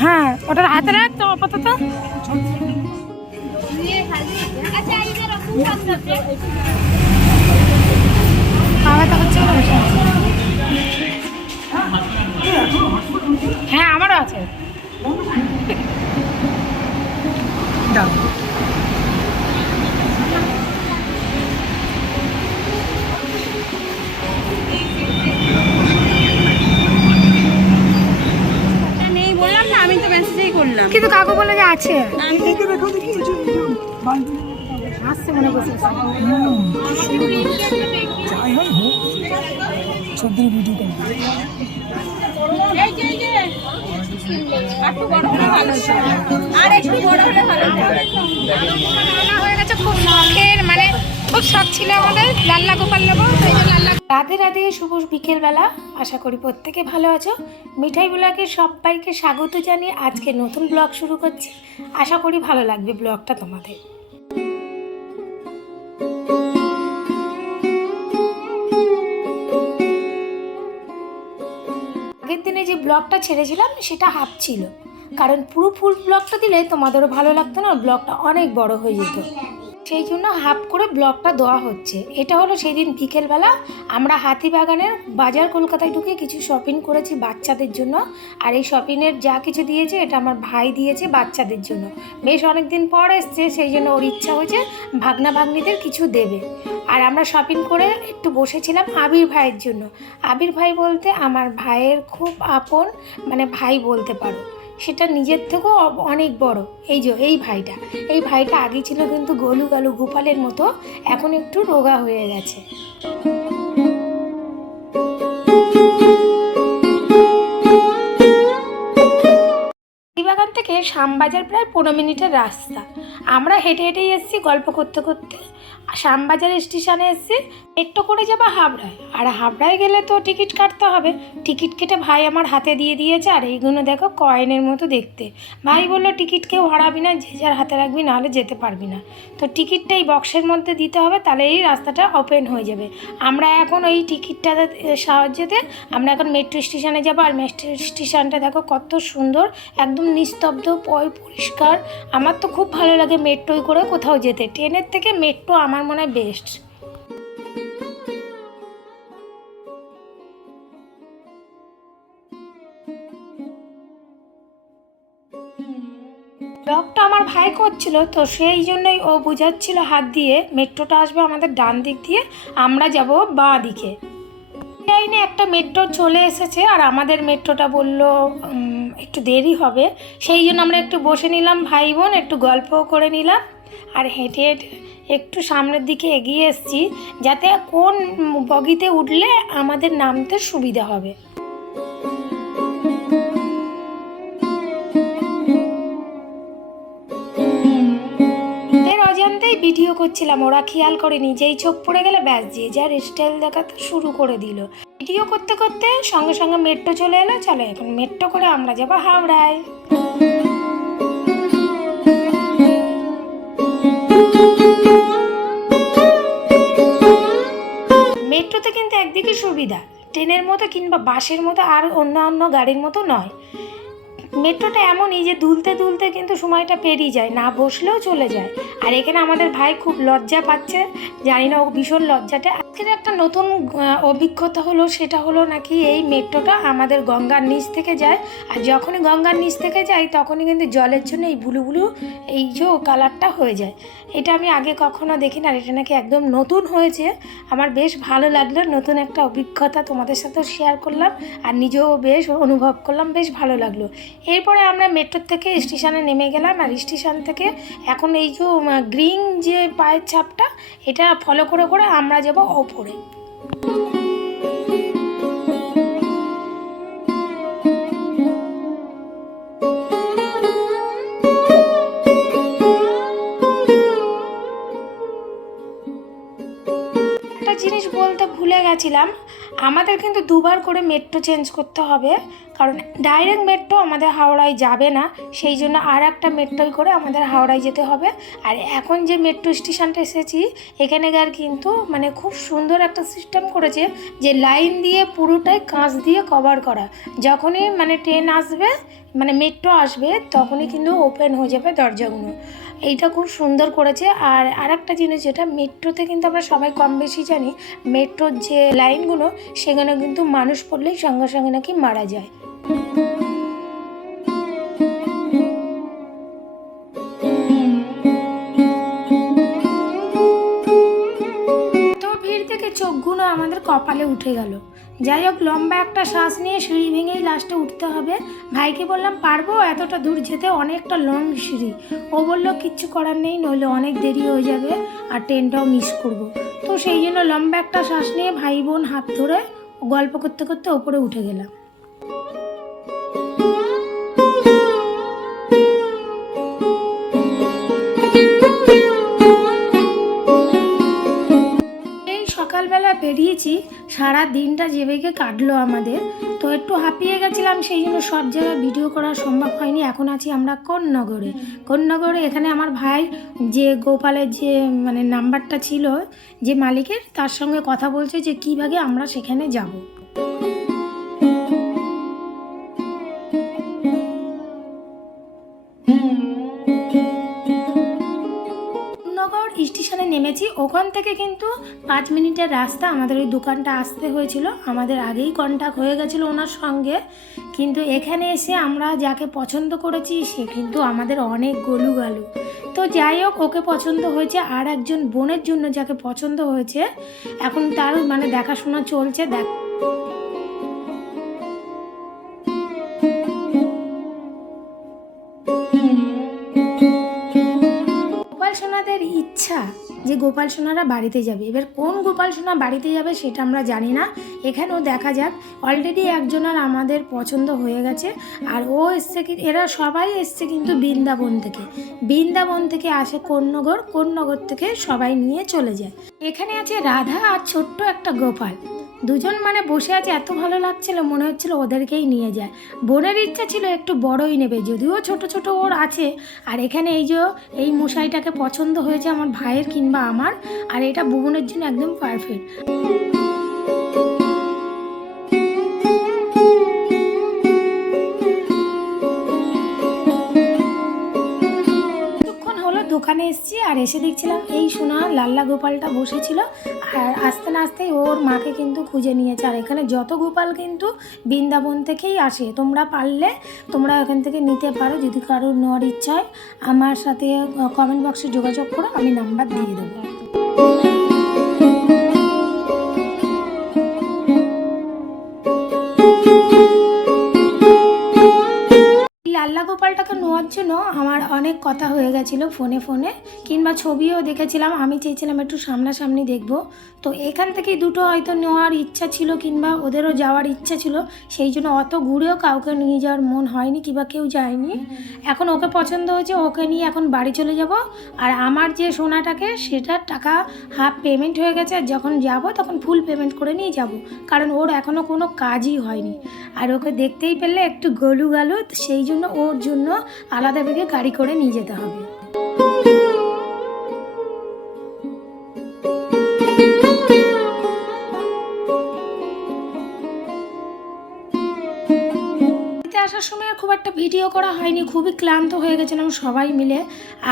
হ্যাঁ ওটার হাতে রাখ তো আপাতত। খাওয়া দাওয়া আছি। হ্যাঁ আমারও আছে। দাও। আছে। আসছে মনে বসে একটু বড় হলে ভালো হতো। আর একটু বড় হলে ভালো হয়ে গেছে খুব শখের মানে খুব শখ ছিল আমাদের, লাল্লা গোপাল নেব রাধে রাধে, শুভ বিকেলবেলা। আশা করি প্রত্যেকে ভালো আছো। মিঠাই ব্লগে সবাইকে স্বাগত জানিয়ে আজকে নতুন ব্লগ শুরু করছি। আশা করি ভালো লাগবে ব্লগটা তোমাদের। আগের দিনে যে ব্লগটা ছেড়েছিলাম, সেটা হাফ ছিল। কারণ পুরো ফুল ব্লগটা দিলে তোমাদেরও ভালো লাগতো না, ব্লগটা অনেক বড় হয়ে যেত। সেই জন্য হাফ করে ব্লগটা দেওয়া হচ্ছে। এটা হলো সেই দিন বিকেলবেলা আমরা হাতিবাগানের বাজার কলকাতায় ঢুকে কিছু শপিং করেছি বাচ্চাদের জন্য। আর এই শপিংয়ের যা কিছু দিয়েছে, এটা আমার ভাই দিয়েছে বাচ্চাদের জন্য। বেশ অনেক দিন পর এসছে, সেই জন্য ওর ইচ্ছা হয়েছে ভাগনা ভাগ্নিদের কিছু দেবে। আর আমরা শপিং করে একটু বসেছিলাম আবির ভাইয়ের জন্য। আবির ভাই বলতে আমার ভাইয়ের খুব আপন মানে ভাই বলতে পারো। সেটা নিজের থেকেও অনেক বড়। এই যে, এই ভাইটা। এই ভাইটা আগে ছিল কিন্তু গলু গালু গোপালের মতো, এখন একটু রোগা হয়ে গেছে। বাগান থেকে শ্যামবাজার প্রায় পনেরো মিনিটের রাস্তা। আমরা হেঁটে হেঁটেই এসেছি গল্প করতে করতে। শ্যামবাজার স্টেশনে এসেছি একটু করে যাব হাবড়ায়। আর হাবড়ায় গেলে তো টিকিট কাটতে হবে। টিকিট কেটে ভাই আমার হাতে দিয়ে দিয়েছে, আর এইগুলো দেখো কয়েনের মতো দেখতে। ভাই বলল, টিকিট কেউ হারাবি না, যে যার হাতে রাখবি, নাহলে যেতে পারবি না। তো টিকিটটা এই বক্সের মধ্যে দিতে হবে, তাহলে এই রাস্তাটা ওপেন হয়ে যাবে। আমরা এখন ওই টিকিটটা সাহায্যতে আমরা এখন মেট্রো স্টেশনে যাব। আর মেট্রো স্টেশনটা দেখো কত সুন্দর, একদম নিস্তব্ধ পয় পরিষ্কার আমার তো খুব ভালো লাগে মেট্রোয় করে কোথাও যেতে। ট্রেনের থেকে মেট্রো আমার মনে হয় বেস্ট ব্লগটা আমার ভাই করছিল, তো সেই জন্যই ও বোঝাচ্ছিল হাত দিয়ে মেট্রোটা আসবে আমাদের ডান দিক দিয়ে, আমরা যাব বাঁ দিকে। লাইনে একটা মেট্রো চলে এসেছে, আর আমাদের মেট্রোটা বলল একটু দেরি হবে। সেই জন্য আমরা একটু বসে নিলাম, ভাই বোন, একটু গল্পও করে নিলাম। আর হেঁটে হেঁটে একটু সামনের দিকে এগিয়ে এসেছি, যাতে কোন বগিতে উঠলে আমাদের নামতে সুবিধা হবে। অজান্তেই ভিডিও করছিলাম, ওরা খেয়াল করেনি, যেই চোখ পড়ে গেলে ব্যাস, যে যার স্টাইল দেখাতে শুরু করে দিল। ভিডিও করতে করতে সঙ্গে সঙ্গে মেট্রো চলে এলো, চলো এখন মেট্রো করে আমরা যাব হাওড়ায়। কিন্তু একদিকে সুবিধা। ট্রেনের মতো কিংবা বাসের মতো আর অন্য অন্য গাড়ির মতো নয়। মেট্রোটা এমনই যে দুলতে দুলতে কিন্তু সময়টা পেরিয়ে যায়, না বসলেও চলে যায়। আর এখানে আমাদের ভাই খুব লজ্জা পাচ্ছে, জানি না ও ভীষণ লজ্জাটা। আজকের একটা নতুন অভিজ্ঞতা হলো, সেটা হলো নাকি এই মেট্রোটা আমাদের গঙ্গার নিচ থেকে যায়। আর যখনই গঙ্গার নিচ থেকে যায় তখনই কিন্তু জলের জন্য এই বুলু বুলু এই যে কালারটা হয়ে যায়। এটা আমি আগে কখনো দেখি না এটা নাকি একদম নতুন হয়েছে। আমার বেশ ভালো লাগল, নতুন একটা অভিজ্ঞতা তোমাদের সাথেও শেয়ার করলাম, আর নিজেও বেশ অনুভব করলাম, বেশ ভালো লাগল। এরপরে আমরা মেট্রোর থেকে স্টেশনে নেমে গেলাম আর স্টেশন থেকে এখন এই যে গ্রিন যে পায়ের ছাপটা, এটা ফলো করে করে আমরা যাব ওপরে। একটা জিনিস বলতে ভুলে গেছিলাম আমাদের কিন্তু দুবার করে মেট্রো চেঞ্জ করতে হবে, কারণ ডাইরেক্ট মেট্রো আমাদের হাওড়ায় যাবে না, সেই জন্য আর একটা মেট্রোয় করে আমাদের হাওড়ায় যেতে হবে। আর এখন যে মেট্রো স্টেশনটা এসেছি এখানেকার কিন্তু মানে খুব সুন্দর একটা সিস্টেম করেছে যে লাইন দিয়ে পুরোটাই কাঁচ দিয়ে কভার করা। যখনই মানে ট্রেন আসবে মানে মেট্রো আসবে, তখনই কিন্তু ওপেন হয়ে যাবে দরজাগুলো। এইটা খুব সুন্দর করেছে। আর আরেকটা জিনিস যেটা, মেট্রোতে কিন্তু আমরা সবাই কম বেশি জানি মেট্রোর যে লাইনগুলো, সেখানে কিন্তু মানুষ পড়লেই সঙ্গে সঙ্গে নাকি মারা যায়। চোখগুলো আমাদের কপালে উঠে গেল। যাই হোক, লম্বা একটা শ্বাস নিয়ে সিঁড়ি ভেঙেই লাস্টে উঠতে হবে। ভাইকে বললাম, পারব? এতটা দূর যেতে অনেকটা লং সিঁড়ি। ও বলল, কিচ্ছু করার নেই, নইলে অনেক দেরি হয়ে যাবে আর ট্রেনটাও মিস করব। তো সেই জন্য লম্বা একটা শ্বাস নিয়ে ভাই বোন হাত ধরে গল্প করতে করতে ওপরে উঠে গেলাম। বেরিয়েছি, সারা দিনটা যে বেগে কাটলো আমাদের। তো একটু হাঁপিয়ে গেছিলাম, সেই জন্য সব জায়গায় ভিডিও করা সম্ভব হয়নি। এখন আছি আমরা কোন্নগরে। কোন্নগরে এখানে আমার ভাই যে গোপালের যে মানে নাম্বারটা ছিল যে মালিকের, তার সঙ্গে কথা বলছে যে কীভাবে আমরা সেখানে যাব। স্টেশনে নেমেছি, ওখান থেকে কিন্তু পাঁচ মিনিটের রাস্তা আমাদের ওই দোকানটা আসতে হয়েছিল। আমাদের আগেই কন্ট্যাক্ট হয়ে গেছিল ওনার সঙ্গে। কিন্তু এখানে এসে আমরা যাকে পছন্দ করেছি, সে কিন্তু আমাদের অনেক গলু গালু তো যাই হোক, ওকে পছন্দ হয়েছে, আর একজন বোনের জন্য যাকে পছন্দ হয়েছে, এখন তার মানে দেখাশোনা চলছে, দেখ ইচ্ছা যে গোপাল সোনারা বাড়িতে যাবে। এবার কোন গোপাল সোনা বাড়িতে যাবে সেটা আমরা জানি না। এখানেও দেখা যাক। অলরেডি একজনের আমাদের পছন্দ হয়ে গেছে। আর ও এসছে কি, এরা সবাই এসছে কিন্তু বৃন্দাবন থেকে। বৃন্দাবন থেকে আসে কোন্নগর। কোন্নগর থেকে সবাই নিয়ে চলে যায়। এখানে আছে রাধা আর ছোট্ট একটা গোপাল। দুজন মানে বসে আছে, এত ভালো লাগছিল, মনে হচ্ছিল ওদেরকেই নিয়ে যায়। বোনের ইচ্ছা ছিল একটু বড়ই নেবে, যদিও ছোট ছোট ওর আছে। আর এখানে এই যে, এই মশাইটাকে পছন্দ হয়েছে আমার ভাইয়ের কিংবা আমার, আর এটা ভুবনের জন্য একদম পারফেক্ট দোকানে এসেছি আর এসে দেখছিলাম এই সোনা লাল্লা গোপালটা বসেছিল। আর আস্তে না আস্তেই ওর মাকে কিন্তু খুঁজে নিয়েছে। আর এখানে যত গোপাল কিন্তু বৃন্দাবন থেকেই আসে। তোমরা পারলে তোমরা এখান থেকে নিতে পারো। যদি কারোর নেওয়ার ইচ্ছা হয়, আমার সাথে কমেন্ট বক্সে যোগাযোগ করো, আমি নাম্বার দিয়ে দেবো। লাল্লা গোপালটাকে নেওয়ার জন্য আমার অনেক কথা হয়ে গেছিল ফোনে ফোনে, কিংবা ছবিও দেখেছিলাম। আমি চেয়েছিলাম একটু সামনাসামনি দেখব। তো এখান থেকেই দুটো হয়তো নেওয়ার ইচ্ছা ছিল, কিংবা ওদেরও যাওয়ার ইচ্ছা ছিল। সেই জন্য অত ঘুরেও কাউকে নিয়ে যাওয়ার মন হয়নি, কিংবা কেউ যায়নি। এখন ওকে পছন্দ হয়েছে, ওকে নিয়ে এখন বাড়ি চলে যাব। আর আমার যে সোনাটাকে সেটার টাকা হাফ পেমেন্ট হয়ে গেছে। আর যখন যাব, তখন ফুল পেমেন্ট করে নিয়ে যাব। কারণ ওর এখনও কোনো কাজই হয়নি। আর ওকে দেখতেই পেলে একটু গলু গালু সেই জন্য ওর জন্য আলাদা বেগে গাড়ি করে নিয়ে যেতে হবে। আসার সময় খুব একটা ভিডিও করা হয়নি, খুবই ক্লান্ত হয়ে গেছিলাম সবাই মিলে।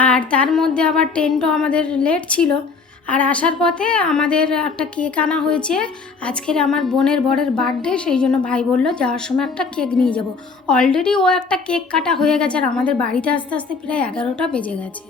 আর তার মধ্যে আবার ট্রেনটাও আমাদের লেট ছিল। আর আসার পথে আমাদের একটা কেক আনা হয়েছে। আজকের আমার বোনের বরের বার্থডে সেই জন্য ভাই বলল, যাওয়ার সময় একটা কেক নিয়ে যাব। অলরেডি ও একটা কেক কাটা হয়ে গেছে আর আমাদের বাড়িতে আস্তে আস্তে প্রায় এগারোটা বেজে গেছে।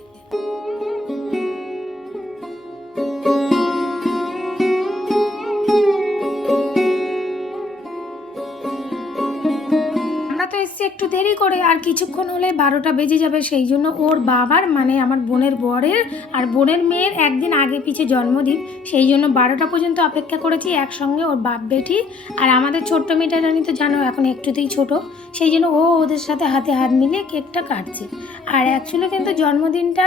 একটু দেরি করে আর কিছুক্ষণ হলে বারোটা বেজে যাবে, সেই জন্য ওর বাবার মানে আমার বোনের বরের আর বোনের মেয়ের একদিন আগে পিছে জন্মদিন, সেই জন্য বারোটা পর্যন্ত অপেক্ষা করেছি একসঙ্গে ওর বাপ বেটি আর আমাদের ছোট্ট মেয়েটা জানি তো জানো এখন একটুতেই ছোট, সেই জন্য ও ওদের সাথে হাতে হাত মিলিয়ে কেকটা কাটছে। আর অ্যাকচুয়ালি কিন্তু জন্মদিনটা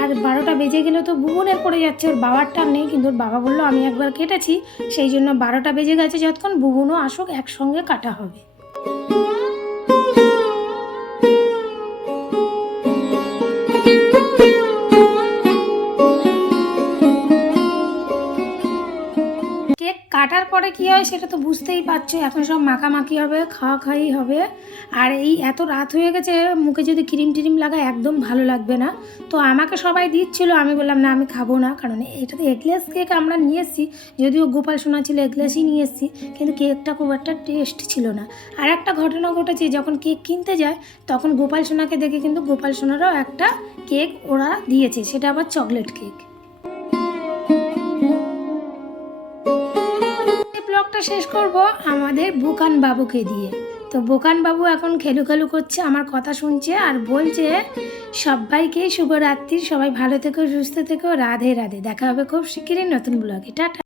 আর বারোটা বেজে গেলে তো বুবনের পড়ে যাচ্ছে, ওর বাবারটা নেই, কিন্তু ওর বাবা বলল আমি একবার কেটেছি, সেই জন্য বারোটা বেজে গেছে যতক্ষণ বুবনও আসুক একসঙ্গে কাটা হবে। কাটার পরে কি হয় সেটা তো বুঝতেই পারছ, এখন সব মাখামাখি হবে, খাওয়া খাওয়াই হবে। আর এই এত রাত হয়ে গেছে, মুখে যদি ক্রিম টিরিম লাগায় একদম ভালো লাগবে না। তো আমাকে সবাই দিচ্ছিল, আমি বললাম, না, আমি খাব না। কারণ এটা তো এগলেস কেক আমরা নিয়ে এসেছি, যদিও গোপাল সোনা ছিল এগলেসই নিয়ে এসেছি, কিন্তু কেকটা খুব একটা টেস্ট ছিল না। আর একটা ঘটনা ঘটেছে, যখন কেক কিনতে যায়, তখন গোপাল সোনাকে দেখে কিন্তু গোপাল সোনারও একটা কেক ওরা দিয়েছে, সেটা আবার চকলেট কেক। শেষ করব আমাদের বোকান বাবুকে দিয়ে। তো বোকান বাবু এখন খেলু খেলু করছে, আমার কথা শুনছে আর বলছে, সবাইকে শুভরাত্রি, সবাই ভালো থেকো, সুস্থ থেকো, রাধে রাধে। দেখা হবে খুব শিগগিরই নতুন ব্লগে। টাটা।